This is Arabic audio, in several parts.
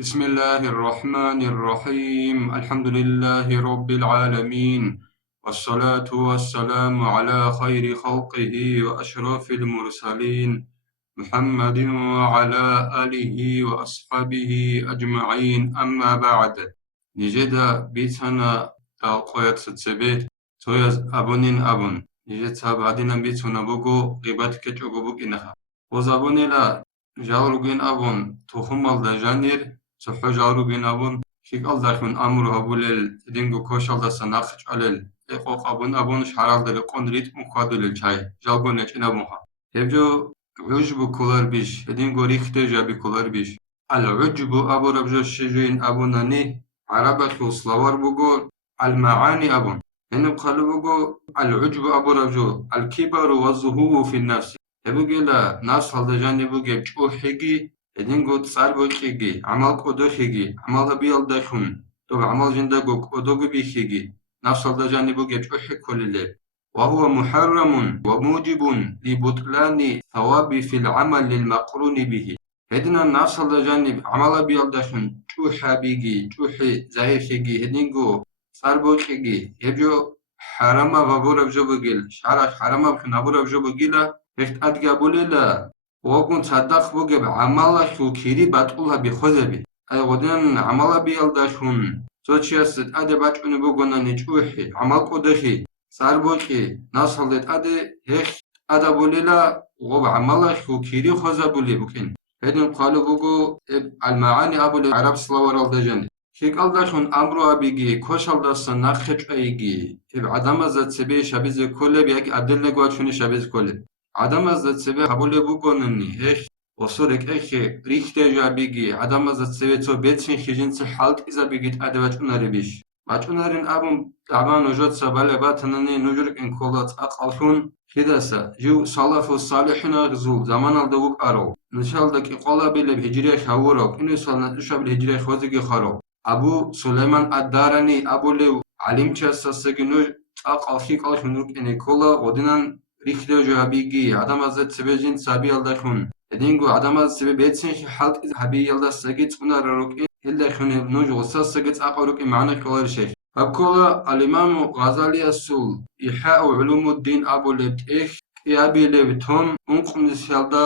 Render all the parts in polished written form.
بسم الله الرحمن الرحيم الحمد لله رب العالمين والصلاة والسلام على خير خلقه وأشرف المرسلين محمد وعلى آله وأصحابه أجمعين أما بعد نجد بيتنا قويت ستسبيت تويز أبونين أبون نجد سابعدنا بيتنا بوغو غيباتك جوغو إنها وزابوني لا جاوروغين أبون تخم الدجانير سحجارو بينابون شيك الدخن أمر أبولل دينغو كوشال دسا ناخش علل إقوق أبون أبون شحرال دل قون ريتم قادل الشاي جالبون نجنبوها هبجو عجب كولر بيش دينغو ريخته جابي كولر بيش العجب أبو ربجو الشجين أبوناني عربة وصلوار بقول المعاني أبون هنم قالوا بقول العجب أبو ربجو الكبر والزهو في النفس هبوغيلا ناس هالدجاني بوغي بجو حقي edingo tsarbochigi amal kodochigi amal habial dachun to amal jindago kodogu bihigi nafsal janibu gebchuhi kulile وهو محرم وموجب لبطلان ثواب في العمل المقرون به هدنا نفصل جانب عمل بيالدشن چوحا بيجي چوحي زايخيجي هدنگو صاربوخيجي يبجو حرما وابورا بجوبگيل شعرش حرما بخن ابورا بجوبگيلا هشت ادگابوليلا وكنت صدق بوجب عملا شو كيري باتقولها بخزبي أي غدن عملا بيالداشون زوجياس أدي باتشون بوجونا نجوحي عمل قدشي صار بوكي ناصلت أدي هيك أدا بوليلا غب عملا شو كيري خزبولي بوكين هدن قالوا بوجو المعاني أبو العرب سلاور الدجاني شيك الداشون أمرو أبيجي كوشال داس نخش أيجي عدم زت سبي شبيز كله بيك أدلة قوتشوني شبيز كله عدم از سبب قبول بکننی هیچ وصورك إخي ريختة جابيجي عدم از سبب تو بيتشين خجين حالت إذا بيجيت أدوات أناربيش باتونارين أبون تعبان وجود سبالة باتنني نجرك إن كولات أقالشون خداسة جو صلاف الصالحين غزول زمان الدوق أرو نشال دك إقالة بيلي بهجرية خاوروك إنو سالنا تشاب الهجرية خوزيجي خارو أبو سليمان الداراني أبو ليو علم چاسا سجنوج أقال قالشون إن كولا ودينان ريخته جابيجي عدم از سبجين سابي يلدخون دينغو عدم از سبب بيتسين حالت حبي يلدا سجيت أنا روك إلا خن نوج وصل سجيت أقولك معنى كلار شيء أبكلا الإمام غزالي السول إحاء علوم الدين أبو لبت يا أبي لبتهم أنكم نسيالدا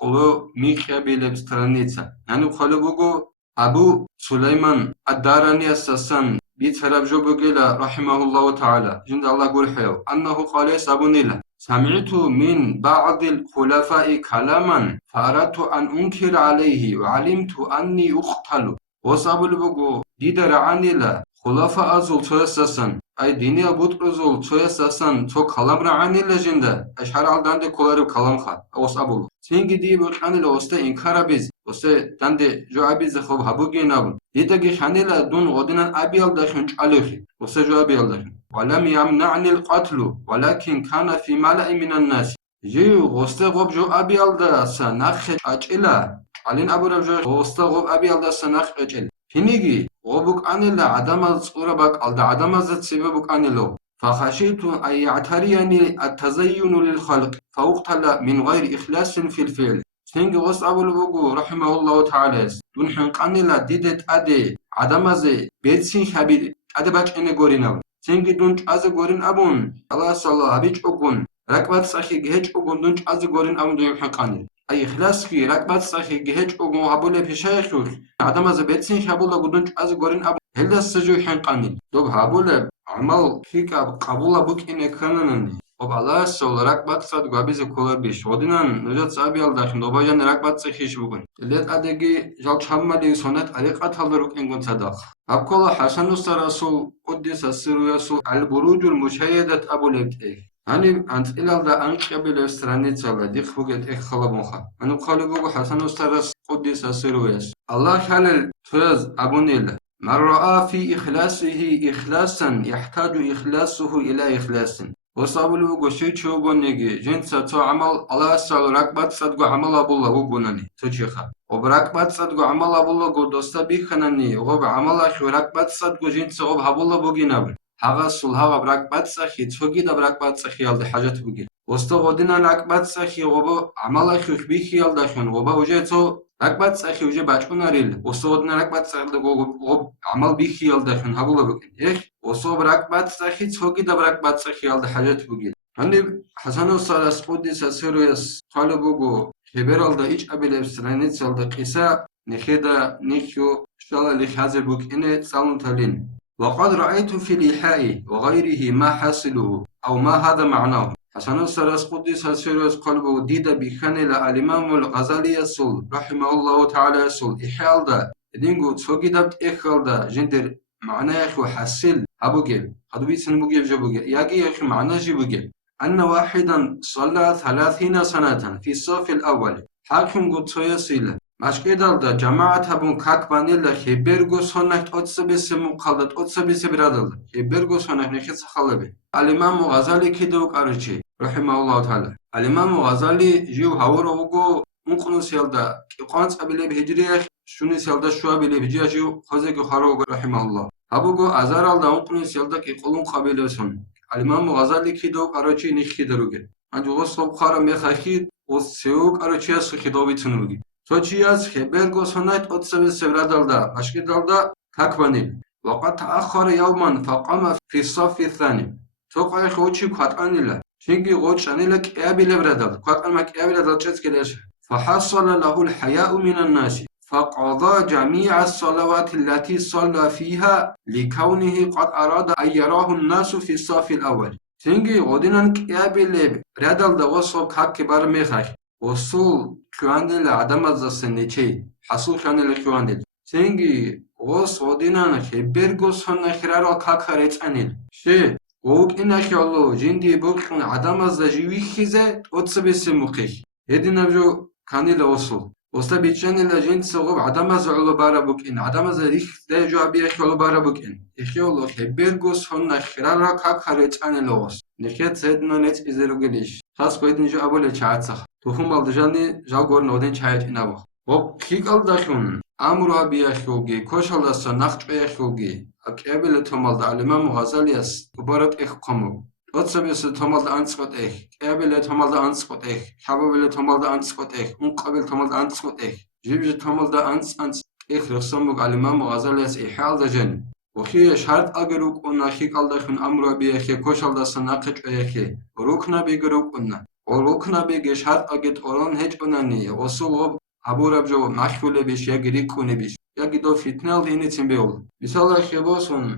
قلو ميك أبي لبت ترانيتsa يعني قالوا بقو أبو سليمان الداراني أساسا بيتفرج جوبجيلا رحمه الله تعالى جند الله قول حيو أنه قال سابوني له سمعت من بعض الخلفاء كلاما فأردت أن أنكر عليه وعلمت أني أقتل وصابل بقو ديدر عني لا خلفاء أزول تويسسن أي ديني أبوت أزول تويسسن تو كلام رعني لجنده أشهر على داند كولارو كلام خا وصابل سينجي دي بقاني لوسته إنكار بيز وسته داند جو أبيز خب هبوجي نابن ديدگي خاني لا دون غدنا أبيال داشن عليه وسته جو أبيال داشن ولم يمنعني القتل ولكن كان في ملأ من الناس جيو غوستغوب جو أبيالدا سنخ أجلا علين أبو رجع غوستغوب أبيالدا سنخ أجل فينيجي غوبك أنيلا عدم الصوربك على عدم السببك أنيلو فخشيت أن يعتريني التزين للخلق فأقتل من غير إخلاص في الفعل سنجي غوست أبو لبوغو رحمه الله تعالى دون حنق أنيلا ديدت أدي عدم زي بيتسين حبيب أدي باج إني غوريناو سنجي دونج از گورین ابون الله صلی هبیچ اگون رکبت سخی گهچ اگون دونج از گورین ابون دویم حقانی ای اخلاص کی رکبت سخی گهچ اگون هبول پیشای خود عدم از بیتسین هبول دونج از گورین ابون هل سجو حقانی دوب هبول عمل فيك قبول بك إن كاننني وب الله صلی رکبت صد گابیز کولر بیش ودینن نجات سابی الداشن دوباجان رکبت سخیش بگن لیت ادگی جال چهمدی سنت علیقت هلدروک اینگون صدق أبقى حسن الرسول قدس السر يسوع البروج المشيدة أبو لبتئ يعني أنت إلى ذا أنقبل استرانيت الله ديخ فوقت إخ خلبوخا أنا بخالي بقول حسن الرسول قدس السر يسوع الله حلل فاز أبو نيل من رأى في إخلاصه إخلاصا يحتاج إخلاصه إلى إخلاص وصابوا له شيء شو بنيجي جنس تو عمل الله سال ركبت صدق عمل أبو الله وبناني تجيخا وبركبت صدق عمل أبو الله قدوستا بيخنني وب عمل شو ركبت صدق جنس وب أبو الله بجينابل حاجة صلها بركبت صحي تفقي ده بركبت صحي على حاجة بجي وستو غدنا ركبت صحي وب عمل شو بيخي على دشمن وب وجهته ركبت سخي وجه باچون اريل وصودنا ركبت سخي غو عمل بيخي يلدا خن هبولا بكن اخ وصوب ركبت سخي تصوغي دب ركبت سخي يلدا حاجات بوغي هندي حسن الصلاة قدس سيروس طالبوغو خبرالدا ايش ابيلب سرانيت يلدا قيسا نخيدا نخيو شالا لخازر بوك إنه سالون تالين وقد رأيت في الإيحاء وغيره ما حاصله أو ما هذا معناه حسن السرس قدس سيروس قلبه ديدا بخانة الإمام الغزالي السل رحمه الله تعالى السل إحيال دا دينغو تسوغي دابت إخال دا جندر معناه يخو حسل أبوغيل هدو بيتسن بوغيل جبوغيل ياكي يخو معناه جبوغيل أن واحدا صلى 30 سنة في الصف الأول حاكم قد سيسيل مشكلة جماعة هبون كاك بانيلا خبرغو سونك تقصبس مقالد تقصبس برادل خبرغو سونك نخيص خالبي الإمام غزالي كيدوك أرشي رحمه الله تعالى الإمام غزالي جيو هاوروغو مقنو سيالدا قانس أبيلي بهجرية شوني سيالدا شو أبيلي بهجرية جيو خزيكو خاروغو رحمه الله هبوغو أزارال دا مقنو سيالدا كي قلون قبيلة سون الإمام غزالي كيدوك أرشي نخي دروغي أنجو غصب خارا ميخاخيد وسيوك أرشي أسخي دوبي تنوغي سوچياس خبرغو سونايت أتصبس سبرادالدا أشكدالدا كاكبانيل وقد تأخر يوما فقام في الصف الثاني توقع خوشي كواتانيلا شنجي غوشانيلا كيابي لبرادال كواتان كيابي لبرادال تشكيلش فحصل له الحياء من الناس فقضى جميع الصلوات التي صلى فيها لكونه قد أراد أن يراه الناس في الصف الأول شنجي غودينان كيابي لبرادال دا وصو كاك كبار ميخاش وصول كواندل عدم الزسنيتشي حصول كواندل كواندل سنجي غوص ودينان خبرغو سنة خرارو كاكاريت أنيل شي ووك إنا خيالو جندي بوكن عدم الزجيوي خيزة أتصبس مخيش هدينا بجو كانيل وصول وستا بيتشانيل جند سوغب عدم الزعلو بارا بوكين عدم الزريخ دا جو أبي خيالو بارا بوكين إخيالو خبرغو سنة خرارو كاكاريت أنيل وص نخيط سيدنا نت إزيرو جليش خاص قويدن جو أبو لچاعتسخ توخم بالدجاني جاو غور نودين چايت إنابخ وكيكال داخون أمرها بيخوجي كوشال دستا نخج بيخوجي أكابل تومال دا الإمام غزاليس مبارك إخ قمو أتصبيس تومال دا أنسقط إخ كابل تومال دا أنسقط إخ حبابل تومال دا أنسقط إخ قبل تومال دا أنسقط إخ جيبج تومال دا أنس إخ رخصمك الإمام غزاليس إحال دا جن وخي شرط أجروك أن خيكال داخون أمرها بيخي كوشال دستا نخج بيخي ركنا بيجروك أن وركنا بيجي شرط أجد أوران هج أنانية وصوب აბურაბ ჯო მახვილების შეგრიკუნების იაგიდო ფიტნალ ინიციმ ბეულ მისალა ხებოსონ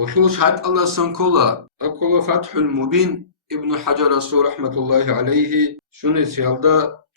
وحول شهادة الله سنكولا أقول فتح المبين ابن حجر السور رحمة الله عليه شنو سيالدا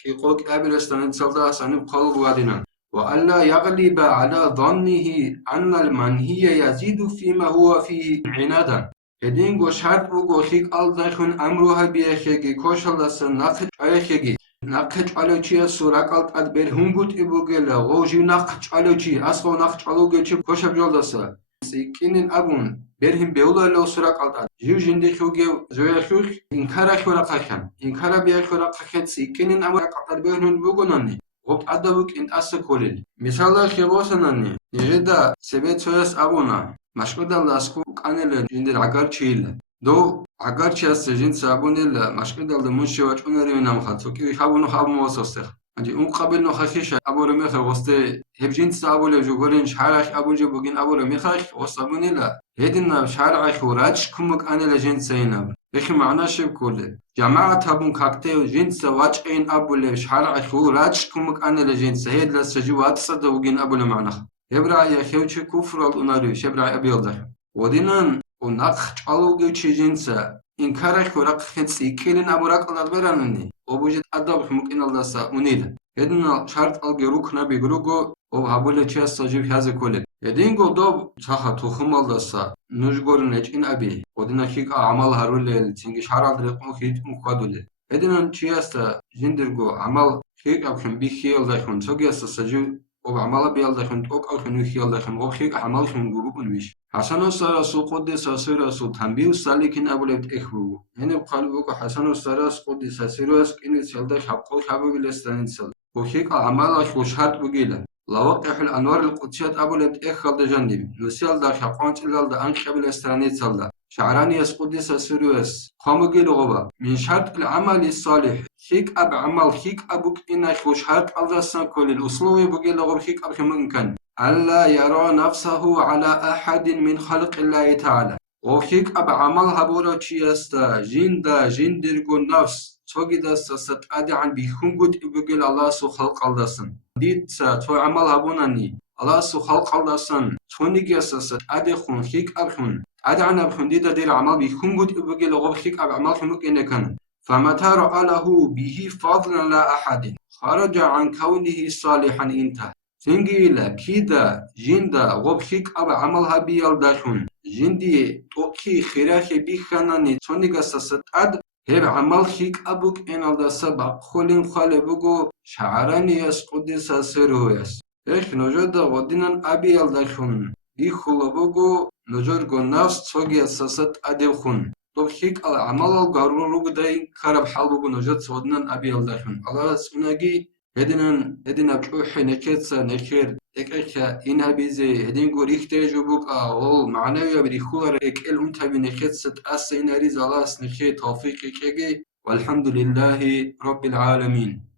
يقول قابل استند سيالدا سنب قلب وادنا وألا يغلب على ظنه أن المنهي يزيد فيما هو فيه عنادا هدين گو شرط وگو خيك ألدخون أمروها بيخيگي كوشل سن نخج أيخيگي نخج ألوچي سورقال قد برهنگوت إبوگيلا غوجي نخج ألوچي أسخو نخج ألوگيچي كوشب جولدسا سيكينين أبون برهم بيولا لو سورقال قد جيو جندي خوگي زويا خوخ إنكارا خورا قاخن إنكارا بيا خورا قاخن سيكينين أبون قد برهن بوگوناني غوب أدبوك إنت أسكولين مثالا خيبوسناني نجدا سبيت سويس أبونا مشكلة لاسكو كانل جندر عقارچيل دو عقارچياس جند سابونل مشكلة لمنشي واچونري نامخات سوكي خابونو خاب موسوستخ انجي اون قبل نو خخيش ابور مخ وسته هبجين سابول جوغورين شارخ ابوجي بوگين ابور مخخ وسابونل هدين شارخ وراچ كمك انل جند سينا بخي معنا شب كل جماعة هبون كاكتيو جند سواچين ابول شارخ وراچ كمك انل جند سيد لسجوات صد وگين ابول معنخ هبرايا خيوچي كفر الوناري شبراي ابيلدر ودينان ونخ چالوگي چيجينسا إن كارخ ورق خنس يكيلن أبوراق الأدبرانني وبوجد أدب ممكن الله سا أنيل هدنا شرط الجروك نبي جروكو أو هبولة چياس سجيب هذا كله هدينغو دوب صحة تخم الله سا نجبر نجين أبي ودنا خيك أعمال هرول تنجي شهر الدرقم خيت مقادله هدنا چياس جندرغو عمل خيك أبخن بيخيل داخن سجياس سجيب وعمل بيال داخن توك أخن وخيل داخن وخيك عمل خن جروب ونويش حسن السراس قدس سراس تنبيه السالكين أبو لبت إخوه هنا بقلبك حسن السراس قدس سراس إن سيلدا حقه حبب الاستنسال وخيك عمل خوشحات بقيلة لوقح الأنوار القدسيات أبو لبت إخوه دا جندب نسيل دا حقان تلال دا أنخ قبل استرانيت سالدا شعراني يسقدس سيروس خامجي لغبا من شرط العمل الصالح خيك أب عمل خيك أبوك إنا خو شرط الله سان كل الأسلوب بقي لغب خيك أب ممكن ألا يرى نفسه على أحد من خلق الله تعالى وخيك أب عمل هبورا تشيستا جين درجو نفس توجي دستا ستأدي عن بيخونجود بقي الله سو خلق الله سن ديت تو عمل هبوناني الله سو خلق الله سن تونيجي ستأدي خون خيك أبخون أدعنا بخنديد دير عمل بيخونجود بقي لغب خيك أب عمل ممكن كان فمتى رأى له به فضلا لا أحد خرج عن كونه صالحا انتهى تنجيلا كيدا جندا غبخيك أب عملها بيالداشون جندي توكي خيراخي بيخاناني تونيغا سست أد هب عمل خيك أبوك إن الله سبق خولين خالي بگو شعراني يسقودي ساسيرويس إخ نجد غدينان أبي يالداشون دي خلا بگو نجرگو نفس توغي سست أديوخون توخيك العمل الغرور داي خرب حال بگو نجد سودنان أبي يالداشون الله سوناگي هدينا بشوحي نكتسا نكير إكا إنها بيزي هدين قول إختيجو بوك أول معنوية بريخولر إك إل أنت بنكتسا تأسي ناريز الله سنكي توفيقي كيجي والحمد لله رب العالمين.